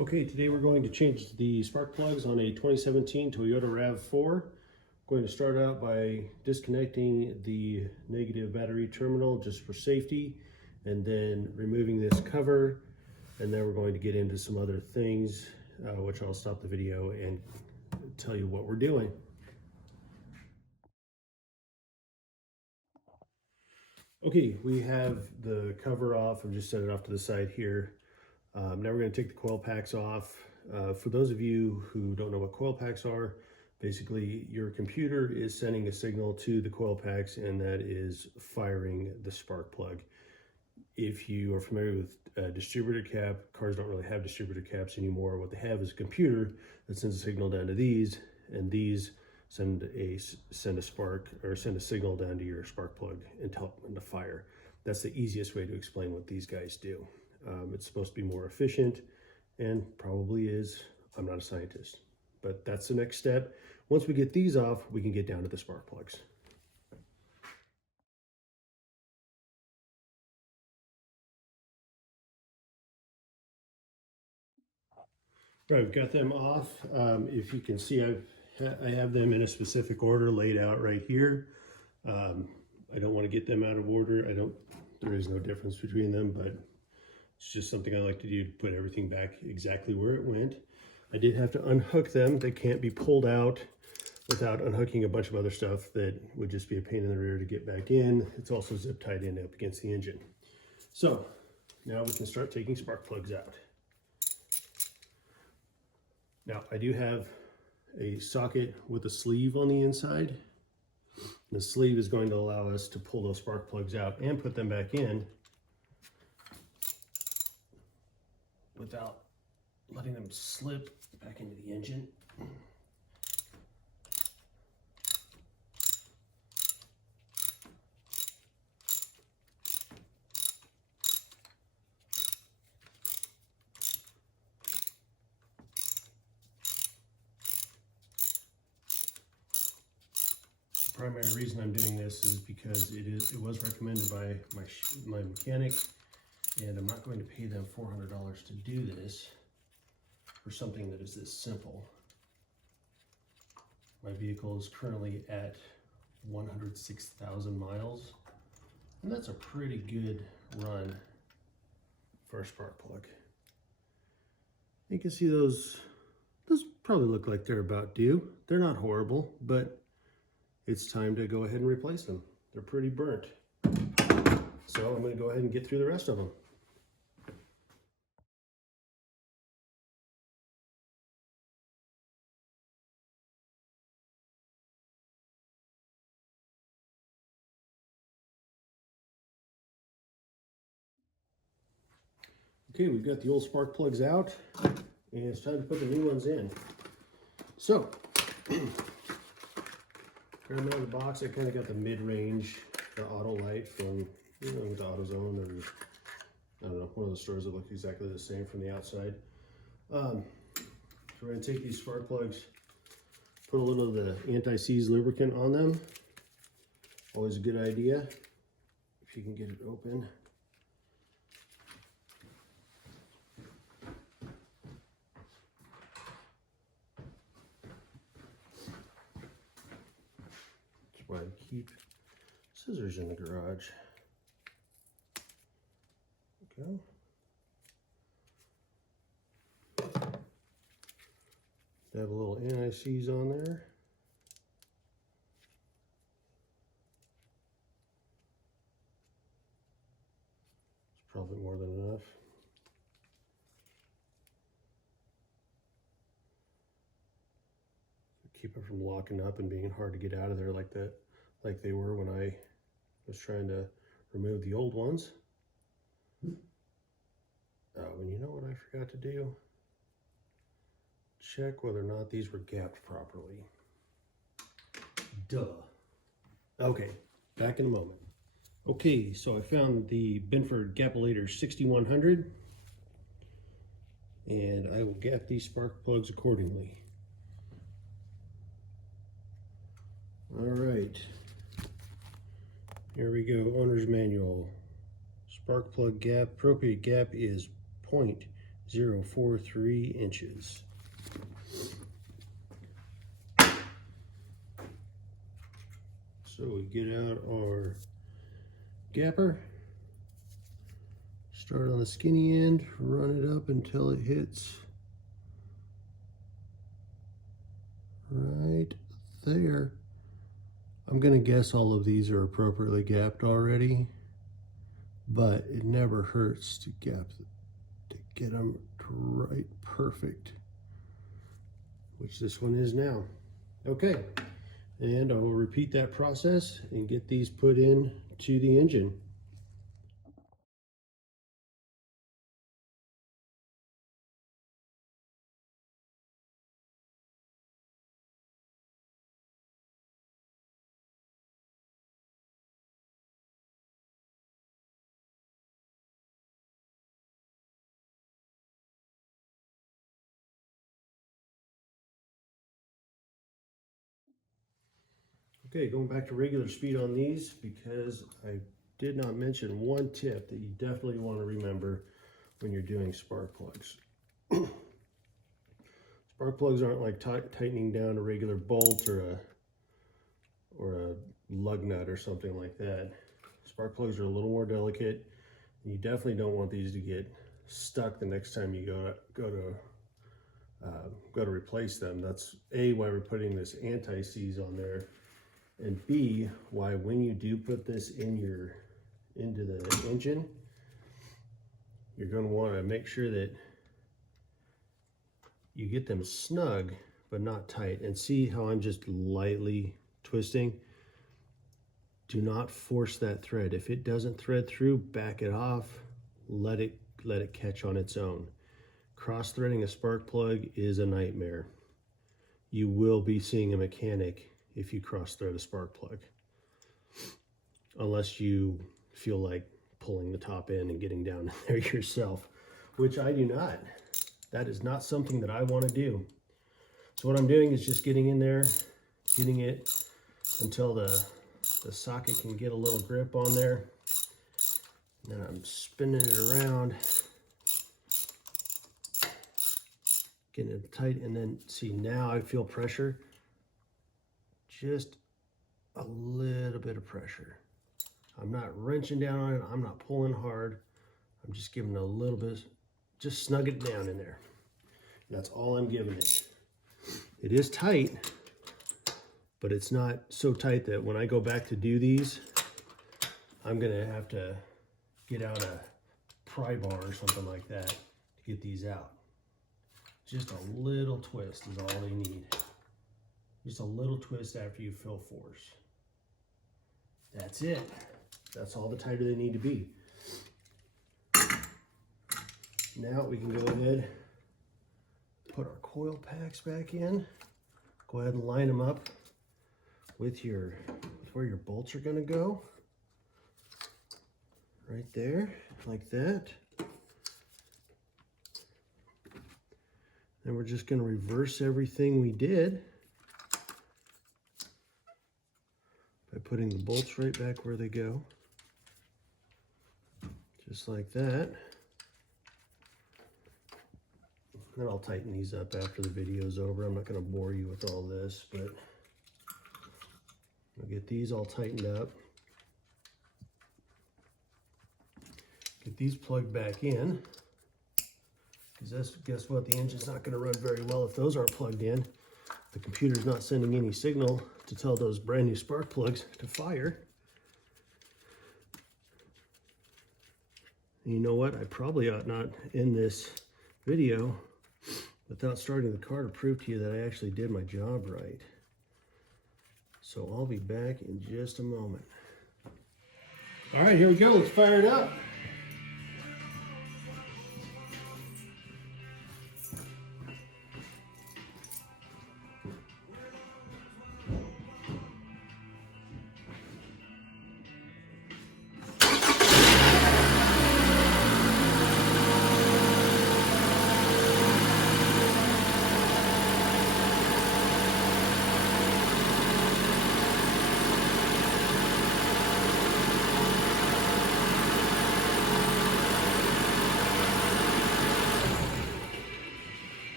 Okay, today we're going to change the spark plugs on a 2017 Toyota RAV4. Going to start out by disconnecting the negative battery terminal just for safety, and then removing this cover, and then we're going to get into some other things, which I'll stop the video and tell you what we're doing. Okay, we have the cover off. I've just set it off to the side here. Now we're going to take the coil packs off. For those of you who don't know what coil packs are, basically your computer is sending a signal to the coil packs, and that is firing the spark plug. If you are familiar with distributor cap, cars don't really have distributor caps anymore. What they have is a computer that sends a signal down to these, and these send a spark, or send a signal down to your spark plug and tell it when to fire. That's the easiest way to explain what these guys do. It's supposed to be more efficient, and probably is. I'm not a scientist, but that's the next step. Once we get these off, we can get down to the spark plugs. Right, we've got them off. If you can see, I have them in a specific order laid out right here. I don't want to get them out of order. There is no difference between them, but it's just something I like to do, to put everything back exactly where it went. I did have to unhook them. They can't be pulled out without unhooking a bunch of other stuff that would just be a pain in the rear to get back in. It's also zip tied in up against the engine. So now we can start taking spark plugs out. Now I do have a socket with a sleeve on the inside. The sleeve is going to allow us to pull those spark plugs out and put them back in without letting them slip back into the engine. The primary reason I'm doing this is because it was recommended by my mechanic, and I'm not going to pay them $400 to do this for something that is this simple. My vehicle is currently at 106,000 miles, and that's a pretty good run for a spark plug. You can see those probably look like they're about due. They're not horrible, but it's time to go ahead and replace them. They're pretty burnt. So I'm going to go ahead and get through the rest of them. Okay, we've got the old spark plugs out, and it's time to put the new ones in. So, grab them out of the box. I kind of got the mid-range, the auto light from, with AutoZone, or I don't know, one of the stores that look exactly the same from the outside. So we're going to take these spark plugs, put a little of the anti-seize lubricant on them. Always a good idea if you can get it open. That's why I keep scissors in the garage. Okay. They have a little anti-seize on there. It's probably more than enough. Keep it from locking up and being hard to get out of there like they were when I was trying to remove the old ones. And you know what I forgot to do? Check whether or not these were gapped properly. Duh. Okay, back in a moment. Okay, so I found the Binford Gapilator 6100, and I will gap these spark plugs accordingly. All right, here we go. Owner's manual. Spark plug gap. Appropriate gap is 0.043 inches. So we get out our gapper, start on the skinny end, run it up until it hits right there. I'm gonna guess all of these are appropriately gapped already, but it never hurts to gap, to get them right perfect, which this one is now. Okay, and I will repeat that process and get these put in to the engine. Okay, going back to regular speed on these, because I did not mention one tip that you definitely want to remember when you're doing spark plugs. Spark plugs aren't like tightening down a regular bolt or a lug nut or something like that. Spark plugs are a little more delicate, and you definitely don't want these to get stuck the next time you go to replace them. That's A, why we're putting this anti-seize on there, and B, why when you do put this into the engine, you're going to want to make sure that you get them snug but not tight. And see how I'm just lightly twisting? Do not force that thread. If it doesn't thread through, back it off, let it catch on its own. Cross-threading a spark plug is a nightmare. You will be seeing a mechanic if you cross-thread a spark plug, unless you feel like pulling the top in and getting down there yourself, which I do not. That is not something that I want to do. So what I'm doing is just getting in there, getting it until the socket can get a little grip on there. And then I'm spinning it around, getting it tight, and then see, now I feel pressure. Just a little bit of pressure. I'm not wrenching down on it, I'm not pulling hard. I'm just giving it a little bit, just snug it down in there. And that's all I'm giving it. It is tight, but it's not so tight that when I go back to do these, I'm gonna have to get out a pry bar or something like that to get these out. Just a little twist is all they need. Just a little twist after you feel force. That's it. That's all the tighter they need to be. Now we can go ahead, put our coil packs back in. Go ahead and line them up with where your bolts are gonna go. Right there, like that. Then we're just gonna reverse everything we did by putting the bolts right back where they go. Just like that. Then I'll tighten these up after the video's over. I'm not gonna bore you with all this, but I'll get these all tightened up. Get these plugged back in, because guess what? The engine's not gonna run very well if those aren't plugged in. The computer's not sending any signal to tell those brand new spark plugs to fire. And you know what? I probably ought not end this video without starting the car to prove to you that I actually did my job right. So I'll be back in just a moment. All right, here we go. Let's fire it up.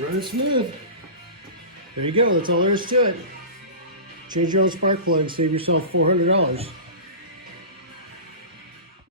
Running smooth. There you go. That's all there is to it. Change your own spark plug, save yourself $400.